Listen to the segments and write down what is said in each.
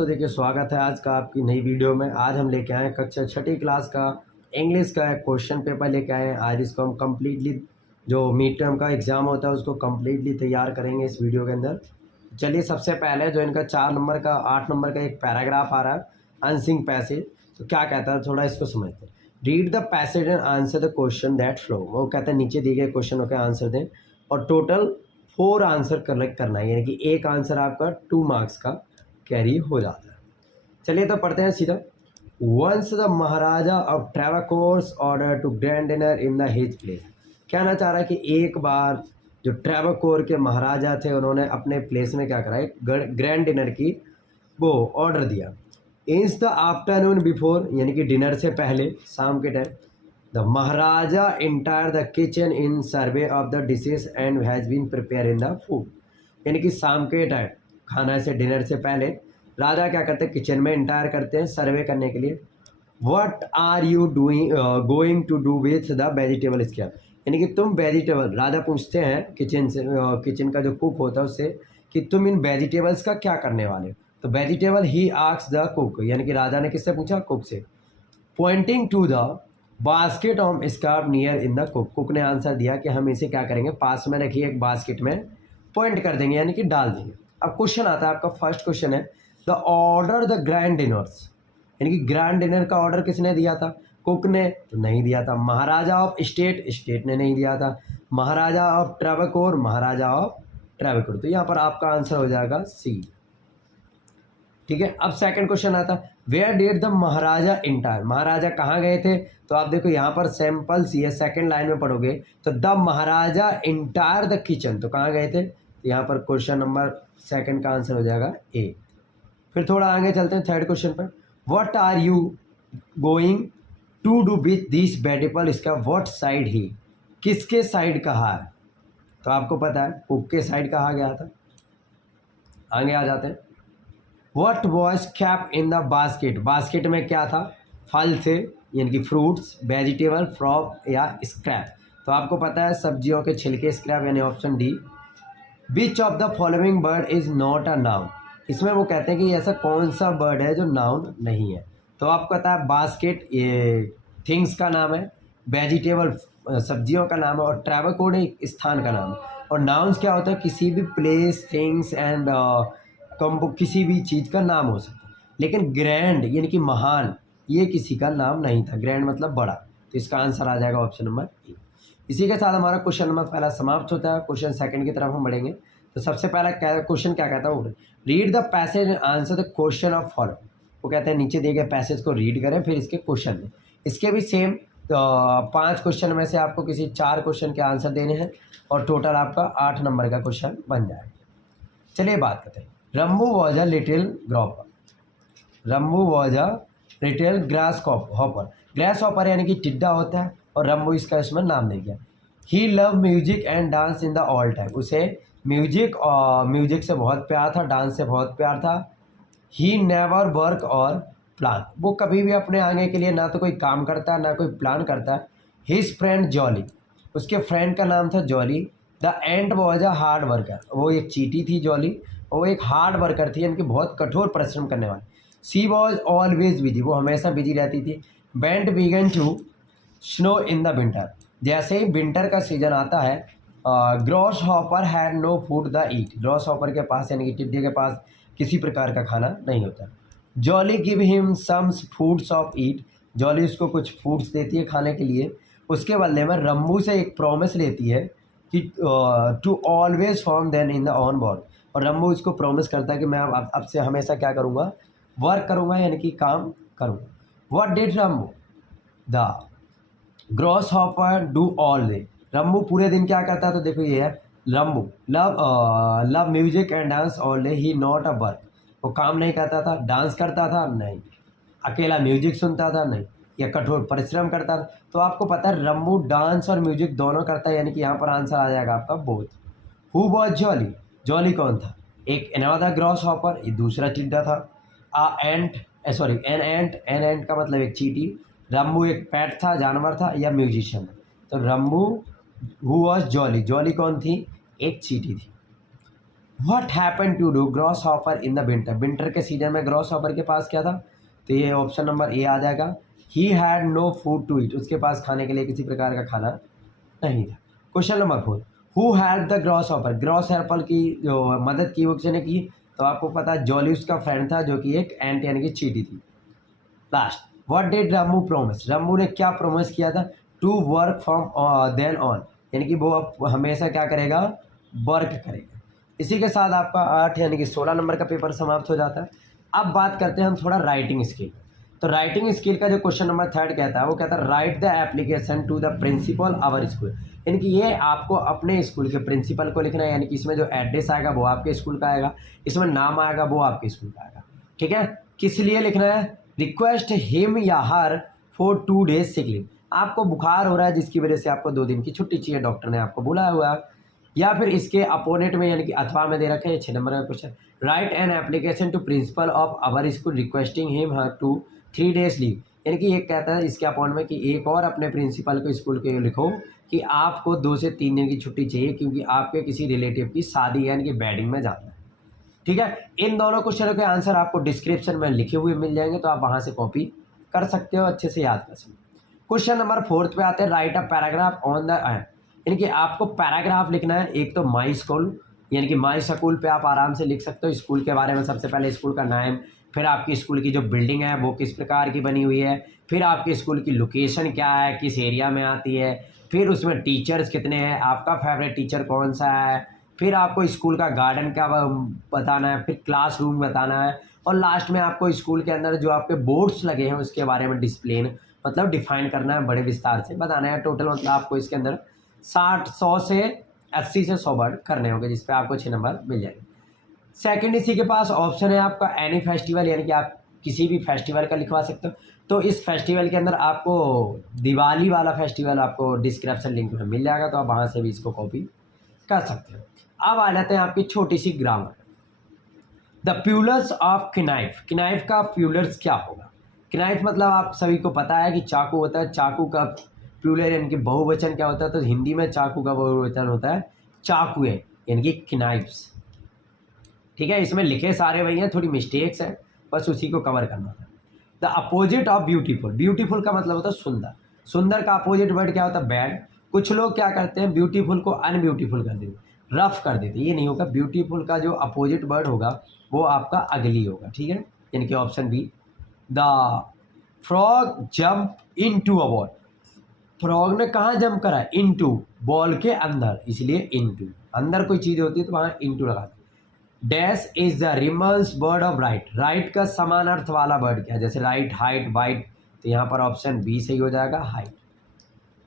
दोस्तों, देखिए स्वागत है आज का आपकी नई वीडियो में। आज हम लेके आए हैं कक्षा छठी क्लास का इंग्लिश का एक क्वेश्चन पेपर लेके आए हैं। आज इसको हम कम्प्लीटली जो मिड टर्म का एग्ज़ाम होता है उसको कम्प्लीटली तैयार करेंगे इस वीडियो के अंदर। चलिए, सबसे पहले जो इनका 4 नंबर का 8 नंबर का एक पैराग्राफ आ रहा है, अनसिंग पैसेज। तो क्या कहता है, थोड़ा इसको समझते हैं। Read the passage and answer the question that flow. वो कहते हैं नीचे दिए गए क्वेश्चनों के आंसर दें और टोटल 4 आंसर कलेक्ट करना है, यानी कि एक आंसर आपका 2 मार्क्स का कैरी हो जाता है। चलिए तो पढ़ते हैं सीधा। Once the maharaja of Travancore order to grand dinner in the his place. कहना चाह रहा है कि एक बार जो ट्रेवाकोर के महाराजा थे उन्होंने अपने प्लेस में क्या करा, एक ग्रैंड डिनर की वो ऑर्डर दिया। इंस द आफ्टरनून बिफोर, यानी कि डिनर से पहले, शाम के time, the maharaja entire the kitchen in survey of the dishes and has been prepare in the food. यानी कि शाम के टाइम खाना से डिनर से पहले राजा क्या करते हैं, किचन में इंटायर करते हैं सर्वे करने के लिए। What are you doing going to do with the vegetable scrap, यानी कि तुम वेजिटेबल, राजा पूछते हैं किचन से, किचन का जो कुक होता है उससे, कि तुम इन वेजिटेबल्स का क्या करने वाले हो। तो vegetable he asks the cook, यानी कि राजा ने किससे पूछा, कुक से। Pointing to the basket of scrap near in the cook, cook ने आंसर दिया कि हम इसे क्या करेंगे, पास में रखिए एक बास्केट में पॉइंट कर देंगे, यानी कि डाल देंगे। अब क्वेश्चन आता है आपका, फर्स्ट क्वेश्चन है the order the grand dinners, यानी कि ग्रैंड डिनर का ऑर्डर किसने दिया था, कुक ने तो नहीं दिया था। महाराजा ऑफ स्टेट, स्टेट ने नहीं दिया था। महाराजा ऑफ ट्रेवकोर, महाराजा ऑफ ट्रेवकोर। तो यहाँ पर आपका आंसर हो जाएगा सी। ठीक है, अब सेकंड क्वेश्चन आता है where did the maharaja entire, महाराजा कहाँ गए थे। तो आप देखो यहाँ पर सैंपल सी है, सेकंड लाइन में पढ़ोगे तो the maharaja entire the kitchen, तो कहाँ गए थे, तो यहाँ पर क्वेश्चन नंबर सेकंड का आंसर हो जाएगा ए। फिर थोड़ा आगे चलते हैं थर्ड क्वेश्चन पर। What are you going to do with this vegetable, इसका व्हाट साइड ही, किसके साइड कहा है, तो आपको पता है कुक के साइड कहा गया था। आगे आ जाते हैं। What was cap in the basket, basket में क्या था, फल थे, यानी कि फ्रूट्स, वेजिटेबल, फ्रॉप या स्क्रैप। तो आपको पता है सब्जियों के छिलके, स्क्रैप, यानी option D. Which of the following bird is not a noun, इसमें वो कहते हैं कि ऐसा कौन सा बर्ड है जो नाउन नहीं है। तो आपको पता है बास्केट ये थिंग्स का नाम है, वेजिटेबल सब्जियों का नाम है, और ट्रेवकोड एक स्थान का नाम है। और नाउन्स क्या होता है, किसी भी प्लेस, थिंग्स एंड किसी भी चीज़ का नाम हो सकता है। लेकिन ग्रैंड यानी कि महान, ये किसी का नाम नहीं था। ग्रैंड मतलब बड़ा, तो इसका आंसर आ जाएगा ऑप्शन नंबर ए। इसी के साथ हमारा क्वेश्चन नंबर पहला समाप्त होता है। क्वेश्चन सेकंड की तरफ हम बढ़ेंगे। तो सबसे पहला क्वेश्चन क्या कहता है, वो read the passage and answer the question of follow. वो कहते हैं नीचे दिए गए पैसेज को रीड करें, फिर इसके क्वेश्चन दें। इसके भी सेम 5 क्वेश्चन में से आपको किसी 4 क्वेश्चन के आंसर देने हैं और टोटल आपका 8 नंबर का क्वेश्चन बन जाएगा। चलिए बात करते हैं। Rambu was a little grasshopper, Rambu was a little grasshopper, grasshopper यानी कि टिड्डा होता है, और रम्बू इसका इसमें नाम नहीं गया। He love music and dance in the all time, उसे म्यूजिक से बहुत प्यार था, डांस से बहुत प्यार था। He never work or plan, वो कभी भी अपने आगे के लिए ना तो कोई काम करता है ना कोई प्लान करता है। हिज फ्रेंड जॉली, उसके फ्रेंड का नाम था jolly. The ant was a hard worker, वो एक चींटी थी जॉली, और वो एक हार्ड वर्कर थी, यानी कि बहुत कठोर परिश्रम करने वाली। सी वॉज ऑलवेज बिजी, वो हमेशा बिजी रहती थी। Went began to snow in the winter, जैसे ही विंटर का सीजन आता है, grasshopper had no food the eat, grasshopper के पास यानी कि टिड्डे के पास किसी प्रकार का खाना नहीं होता। Jolly give him some foods of eat, Jolly उसको कुछ फूड्स देती है खाने के लिए। उसके बदले में रम्बू से एक प्रॉमिस लेती है कि to always form then in the on work, और रम्बू इसको प्रॉमिस करता है कि मैं अब से हमेशा क्या करूँगा, वर्क करूँगा, यानी कि काम करूँगा। What did Rambu the grasshopper do all day, Rambu पूरे दिन क्या करता है, तो देखो ये है Rambu love music and dance all day, he not a work, वो काम नहीं करता था, डांस करता था नहीं, अकेला म्यूजिक सुनता था नहीं, या कठोर परिश्रम करता था। तो आपको पता है रम्बू डांस और म्यूजिक दोनों करता है, यानी कि यहाँ पर आंसर आ जाएगा आपका both. Who was Jolly, Jolly कौन था, एक अनदर ग्रॉस हॉपर, ये दूसरा टिड्डा था। एन एंट का मतलब एक चींटी। रम्बू एक पेट था, जानवर था, या म्यूजिशियन था। तो Rambu who was Jolly, Jolly कौन थी, एक चींटी थी। What happen to do grasshopper in the winter, winter के सीजन में ग्रॉस हॉपर के पास क्या था, तो ये ऑप्शन नंबर ए आ जाएगा। He had no food to eat, उसके पास खाने के लिए किसी प्रकार का खाना नहीं था। Question number 4, who had the gross hopper, gross hopper की जो मदद की वो किसने की, तो आपको पता है जॉली उसका फ्रेंड था जो कि एक एंट यानी कि चींटी थी। Last, what did Rambu promise, Rambu ने क्या प्रॉमिस किया था, to work from then on, यानी कि वो अब हमेशा क्या करेगा, वर्क करेगा। इसी के साथ आपका 8 यानी कि 16 नंबर का पेपर समाप्त हो जाता है। अब बात करते हैं हम थोड़ा राइटिंग स्किल। तो राइटिंग स्किल का जो क्वेश्चन नंबर 3 कहता है वो कहता है write the application to the principal our school, यानी कि ये आपको अपने स्कूल के प्रिंसिपल को लिखना है, यानी कि इसमें जो एड्रेस आएगा वो आपके स्कूल का आएगा, इसमें नाम आएगा वो आपके स्कूल का आएगा। ठीक है, किस लिए लिखना है, रिक्वेस्ट हिम या her for 2 days sick leave, आपको बुखार हो रहा है जिसकी वजह से आपको 2 दिन की छुट्टी चाहिए, डॉक्टर ने आपको बुलाया हुआ है। या फिर इसके अपोनेंट में यानी कि अथवा में दे रखे हैं 6 नंबर का question, write an application to principal of our school requesting him her to 3 days leave, यानी कि एक कहता है इसके अपोनेंट में कि एक और अपने प्रिंसिपल को स्कूल के लिखो कि आपको 2 से 3 दिन की छुट्टी चाहिए क्योंकि आपके किसी रिलेटिव की शादी यानी कि वेडिंग में जाना है। ठीक है, इन दोनों क्वेश्चनों के आंसर आपको डिस्क्रिप्शन में लिखे हुए मिल जाएंगे, तो आप वहां से कॉपी कर सकते हो, अच्छे से याद कर सकते हो। क्वेश्चन नंबर 4 पे आते हैं, right a paragraph on the यानी कि आपको पैराग्राफ लिखना है। एक तो माई स्कूल यानी कि माई स्कूल पे आप आराम से लिख सकते हो स्कूल के बारे में, सबसे पहले स्कूल का नाम, फिर आपकी स्कूल की जो बिल्डिंग है वो किस प्रकार की बनी हुई है, फिर आपके स्कूल की लोकेशन क्या है, किस एरिया में आती है, फिर उसमें टीचर्स कितने हैं, आपका फेवरेट टीचर कौन सा है, फिर आपको स्कूल का गार्डन क्या बताना है, फिर क्लासरूम बताना है, और लास्ट में आपको स्कूल के अंदर जो आपके बोर्ड्स लगे हैं उसके बारे में डिस्प्लेन मतलब डिफाइन करना है, बड़े विस्तार से बताना है। टोटल मतलब आपको इसके अंदर 100 से 80 से 100 वर्ड करने होंगे, जिस पे आपको 6 नंबर मिल जाएंगे। सेकंड इसी के पास ऑप्शन है आपका एनी फेस्टिवल, यानी कि आप किसी भी फेस्टिवल का लिखवा सकते हो। तो इस फेस्टिवल के अंदर आपको दिवाली वाला फेस्टिवल आपको डिस्क्रिप्शन लिंक में मिल जाएगा, तो आप वहाँ से भी इसको कॉपी कर सकते हो। अब आ जाते हैं आपकी छोटी सी ग्रामर, द प्यूलर्स ऑफ किनाइफ, किनाइफ का प्यूलर्स क्या होगा। किनाइफ मतलब आप सभी को पता है कि चाकू होता है, चाकू का प्यूलर यानी कि बहुवचन क्या होता है, तो हिंदी में चाकू का बहुवचन होता है चाकुए यानी कि किनाइफ्स। ठीक है, इसमें लिखे सारे वही हैं, थोड़ी मिस्टेक्स हैं, बस उसी को कवर करना है। The opposite of beautiful, beautiful का मतलब होता है सुंदर, सुंदर का अपोजिट वर्ड क्या होता है, बैड। कुछ लोग क्या करते हैं ब्यूटीफुल को अनब्यूटीफुल कर देते, रफ कर देते, ये नहीं होगा। ब्यूटीफुल का जो अपोजिट वर्ड होगा वो आपका अगली होगा। ठीक है, यानी कि option B, the frog jump into a ball, frog ने कहाँ जंप करा, इनटू बॉल के अंदर, इसलिए इनटू, अंदर कोई चीज़ होती है तो वहाँ इनटू लगाते। Dash is the similar word of right, right का समान अर्थ वाला वर्ड क्या है, जैसे राइट, हाइट, वाइट, तो यहाँ पर ऑप्शन बी सही हो जाएगा, हाइट।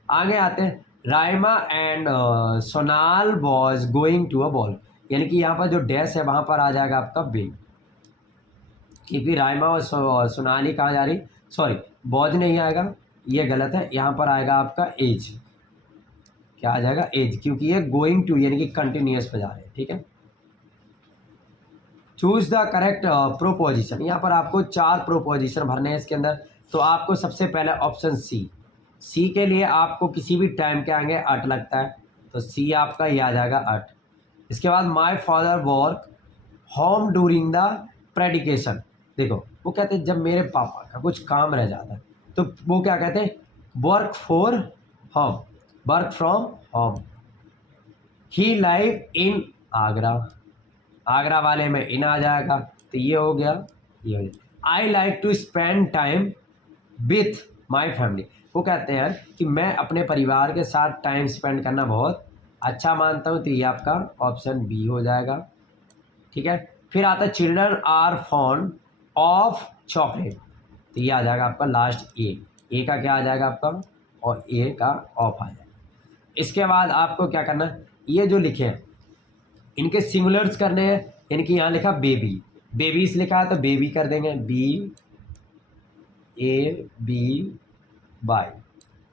आगे आते हैं, Raima and Sonal was going to a ball, यानी कि यहाँ पर जो डैश है वहाँ पर आ जाएगा आपका बिल, क्योंकि राइमा और सोनाली कहाँ जा रही, सॉरी बॉज नहीं आएगा, ये गलत है, यहाँ पर आएगा आपका एज, क्या आ जाएगा एज, क्योंकि ये गोइंग टू यानी कि कंटिन्यूअस पे जा रहे हैं। ठीक है, चूज द करेक्ट प्रोपोजिशन, यहाँ पर आपको 4 प्रोपोजिशन भरने हैं इसके अंदर। तो आपको सबसे पहले ऑप्शन सी, सी के लिए आपको किसी भी टाइम के आगे अट लगता है, तो सी आपका ये आ जाएगा अट। इसके बाद my father work home during the predication, देखो वो कहते हैं जब मेरे पापा का कुछ काम रह जाता है तो वो क्या कहते हैं, work for home, work from home. He live in Agra, Agra वाले में इन आ जाएगा, तो ये हो गया, ये हो गया। I like to spend time with my family, वो कहते हैं कि मैं अपने परिवार के साथ टाइम स्पेंड करना बहुत अच्छा मानता हूँ, तो ये आपका ऑप्शन बी हो जाएगा। ठीक है, फिर आता है children are fond of chocolate, तो ये आ जाएगा आपका लास्ट ए का क्या आ जाएगा आपका, और ए का ऑफ आ जाएगा। इसके बाद आपको क्या करना है, ये जो लिखे हैं इनके सिंगुलर्स करने हैं, यानी कि यहाँ लिखा बेबी, बेबीज लिखा है तो बेबी कर देंगे, बी ए बी बाई।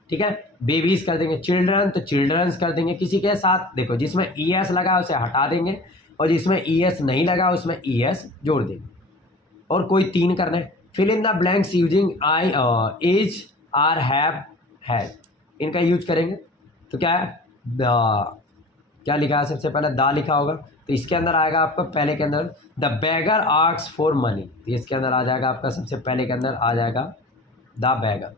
ठीक है, बेबीज कर देंगे, चिल्ड्रन तो चिल्ड्रंस कर देंगे, किसी के साथ देखो जिसमें ई एस लगा उसे हटा देंगे, और जिसमें ई एस नहीं लगा उसमें ई एस जोड़ देंगे, और कोई 3 करने, fill in the blanks using I is are have has, इनका यूज करेंगे। तो क्या है, द क्या लिखा है, सबसे पहले दा लिखा होगा, तो तो इसके अंदर आएगा आपका पहले के अंदर the beggar asks for money, तो इसके अंदर आ जाएगा आपका सबसे पहले के अंदर आ जाएगा द बेगर।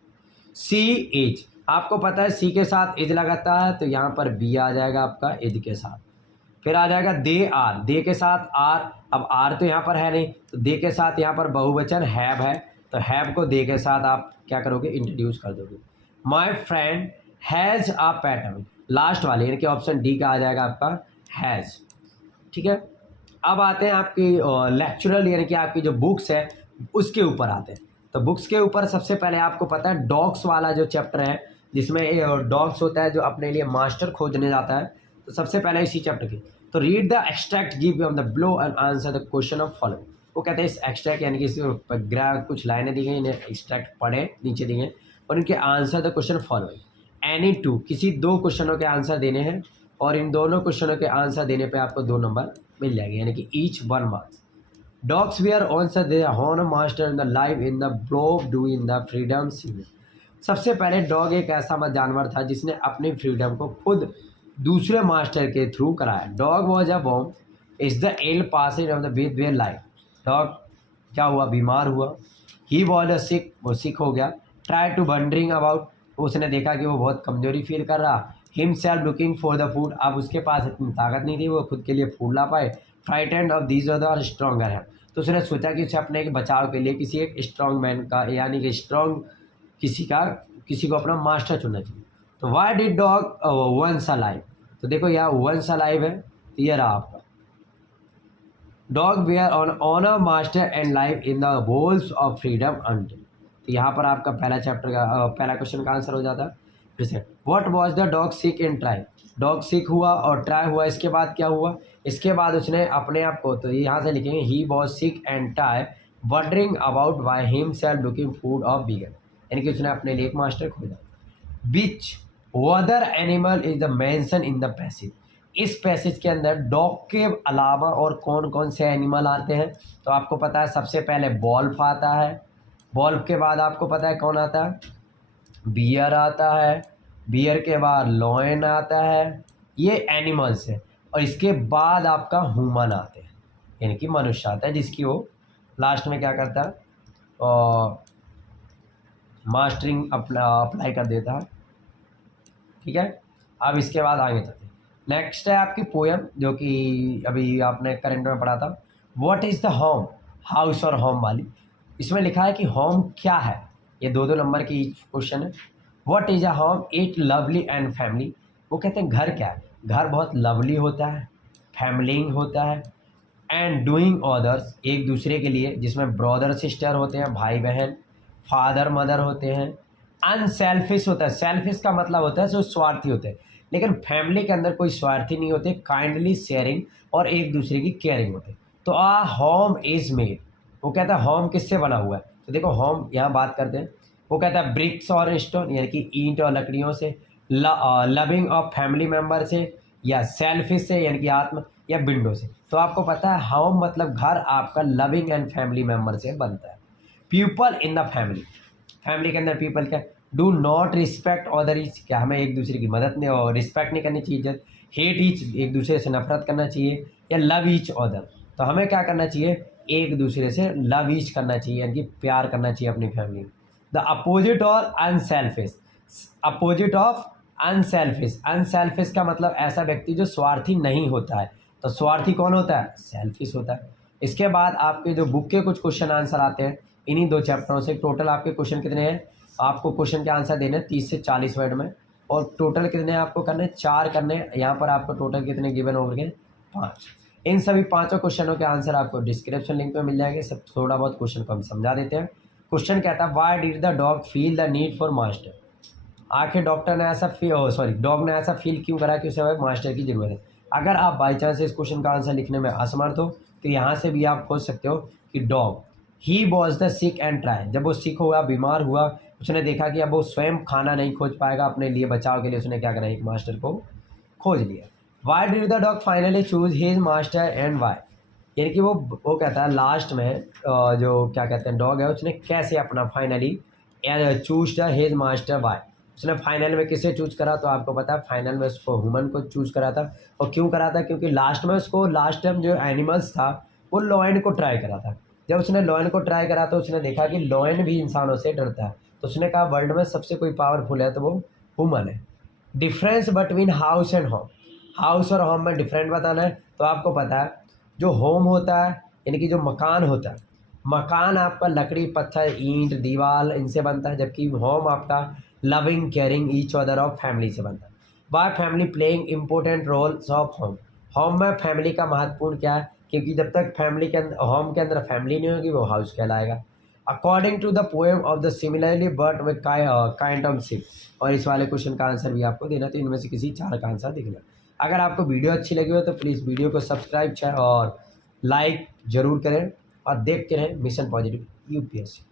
सी एज, आपको पता है सी के साथ एज लगाता है, तो यहाँ पर बी आ जाएगा आपका एज के साथ। फिर आ जाएगा दे आर, दे के साथ आर, अब आर तो यहाँ पर है नहीं, तो दे के साथ यहाँ पर बहुवचन हैव है, तो हैव को दे के साथ आप क्या करोगे, इंट्रोड्यूस कर दोगे। My friend has a pattern, last वाले यानी कि ऑप्शन डी का आ जाएगा आपका हैज़। ठीक है, अब आते हैं आपकी लेक्चरल यानी कि आपकी जो बुक्स है उसके ऊपर आते हैं। तो बुक्स के ऊपर सबसे पहले आपको पता है डॉग्स वाला जो चैप्टर है, जिसमें डॉग्स होता है जो अपने लिए मास्टर खोजने जाता है, तो सबसे पहले इसी चैप्टर की। तो read the extract give on the blow and answer the question of following. वो कहते हैं इस एक्सट्रैक्ट यानी कि कुछ लाइनें दी गई, इन्हें एक्सट्रैक्ट पढ़े नीचे दी गए और इनके answer the question following. Any two, किसी दो क्वेश्चनों के आंसर देने हैं और इन दोनों क्वेश्चनों के आंसर देने पे आपको 2 नंबर मिल जाएंगे, यानी कि each 1 marks. Dogs where answer the horn master in the live in the blob do in the freedom scene. सबसे पहले डॉग एक ऐसा जानवर था जिसने अपनी फ्रीडम को खुद दूसरे मास्टर के थ्रू कराया। Dog was a bomb is the L passing of the with where life. Dog क्या हुआ, बीमार हुआ। ही वॉज अ सिक, वो सिक हो गया। ट्राई टू वंडरिंग अबाउट, उसने देखा कि वो बहुत कमजोरी फील कर रहा। Himself looking for the food, अब उसके पास इतनी ताकत नहीं थी वो खुद के लिए फूड ला पाए। Frightened of these other stronger है, तो उसने सोचा कि उसे अपने बचाव के लिए किसी एक स्ट्रॉन्ग मैन का यानी कि स्ट्रॉन्ग किसी को अपना मास्टर चुनना चाहिए। तो why did dog once alive, तो देखो यहाँ वंस अलाइव है, तो ये रहा आपका dog where on honour master and live in the walls of freedom until. तो यहाँ पर आपका पहला चैप्टर का पहला क्वेश्चन का आंसर हो जाता है। फिर से what was the dog sick and try, dog sick हुआ और ट्राई हुआ, इसके बाद क्या हुआ, इसके बाद उसने अपने आप को, तो यहाँ से लिखेंगे he was sick and try wondering about by himself looking food of begin, यानी कि उसने अपने लिए एक मास्टर खोजा। Which other animal is the mention in the passage, इस पैसेज के अंदर डॉग के अलावा और कौन कौन से एनिमल आते हैं, तो आपको पता है सबसे पहले वॉल्फ आता है, वॉल्फ के बाद आपको पता है कौन आता है, बियर आता है, बियर के बाद लॉयन आता है, ये एनिमल्स है। और इसके बाद आपका ह्यूमन आते हैं यानी कि मनुष्य आता है, जिसकी वो लास्ट में क्या करता है और मास्टरिंग अप्लाई कर देता है। ठीक है, अब इसके बाद आगे चलते हैं। नेक्स्ट है आपकी पोयम, जो कि अभी आपने करंट में पढ़ा था। What is the home, house और होम वाली, इसमें लिखा है कि होम क्या है, ये 2-2 नंबर की क्वेश्चन है। What is a home, it lovely and family, वो कहते हैं घर क्या है, घर बहुत लवली होता है, फैमिलिंग होता है, एंड डूइंग अदर्स, एक दूसरे के लिए, जिसमें ब्रदर सिस्टर होते हैं, भाई बहन, फादर मदर होते हैं। अनसेल्फिश होता है, सेल्फिश का मतलब होता है जो स्वार्थी होते हैं, लेकिन फैमिली के अंदर कोई स्वार्थी नहीं होते, काइंडली शेयरिंग और एक दूसरे की केयरिंग होते। तो आ होम इज मेड, वो कहता है होम किससे बना हुआ है, तो देखो होम यहाँ बात करते हैं, वो कहता है ब्रिक्स और स्टोन यानी कि ईंट और लकड़ियों से, लविंग ऑफ फैमिली मेम्बर से, या सेल्फिश से यानी कि आत्म, या विंडो से। तो आपको पता है होम मतलब घर आपका लविंग एंड फैमिली मेम्बर से बनता है। People in the family, family के अंदर पीपल क्या, do not respect other each, क्या हमें एक दूसरे की मदद नहीं और रिस्पेक्ट नहीं करनी चाहिए, हेट ईच एक दूसरे से नफरत करना चाहिए, या लव ईच अदर, तो हमें क्या करना चाहिए, एक दूसरे से लव ईच करना चाहिए यानी कि प्यार करना चाहिए अपनी फैमिली। द अपोजिट और unselfish, opposite of unselfish, unselfish का मतलब ऐसा व्यक्ति जो स्वार्थी नहीं होता है, तो स्वार्थी कौन होता है, सेल्फिश होता है। इसके बाद आपके जो बुक के कुछ क्वेश्चन आंसर आते हैं इन्हीं 2 चैप्टरों से। टोटल आपके क्वेश्चन कितने हैं, आपको क्वेश्चन के आंसर देने 30 से 40 वर्ड में, और टोटल कितने आपको करने, 4 करने। यहाँ पर आपको टोटल कितने गिवन हो गए, 5। इन सभी 5 क्वेश्चनों के आंसर आपको डिस्क्रिप्शन लिंक में मिल जाएंगे। सब थोड़ा बहुत क्वेश्चन को हम समझा देते हैं। क्वेश्चन कहता है Y did the dog feel the need for master, आखिर डॉक्टर ने ऐसा डॉग ने ऐसा फील क्यों करा कि उसे मास्टर की जरूरत है। अगर आप बाई चांस इस क्वेश्चन का आंसर लिखने में असमर्थ हो तो यहाँ से भी आप खोज सकते हो कि dog he was the sick and try, जब वो सिक हुआ, बीमार हुआ, उसने देखा कि अब वो स्वयं खाना नहीं खोज पाएगा अपने लिए बचाव के लिए, उसने क्या करा, एक मास्टर को खोज लिया। Why did the dog finally choose his master and why, यानी कि वो कहता है लास्ट में जो क्या कहते हैं डॉग है उसने कैसे अपना finally choose the his master why, उसने फाइनल में किसे चूज करा, तो आपको पता है फाइनल में उसको ह्यूमन को चूज करा था। और क्यों करा था, क्योंकि लास्ट में उसको लास्ट टाइम जो एनिमल्स था वो लॉयन को ट्राई करा था। जब उसने लॉयन को ट्राई करा तो उसने देखा कि लॉयन भी इंसानों से डरता है, तो उसने कहा वर्ल्ड में सबसे कोई पावरफुल है तो वो ह्यूमन है। Difference between house and home, house और होम में डिफरेंट बताना है। तो आपको पता है जो होम होता है यानी कि जो मकान होता है, मकान आपका लकड़ी पत्थर ईंट दीवार इनसे बनता है, जबकि होम आपका loving caring each other of family से बनता है। Why family playing important roles of home, home में फैमिली का महत्वपूर्ण क्या है, क्योंकि जब तक फैमिली के अंदर होम के अंदर फैमिली नहीं होगी वो हाउस कहलाएगा। According to the poem of the similarly but with kind of ship, और इस वाले क्वेश्चन का आंसर भी आपको देना, तो इनमें से किसी 4 का आंसर दिखना। अगर आपको वीडियो अच्छी लगी हो तो प्लीज़ वीडियो को सब्सक्राइब और लाइक ज़रूर करें और देखते रहें मिशन पॉजिटिव यूपीएससी।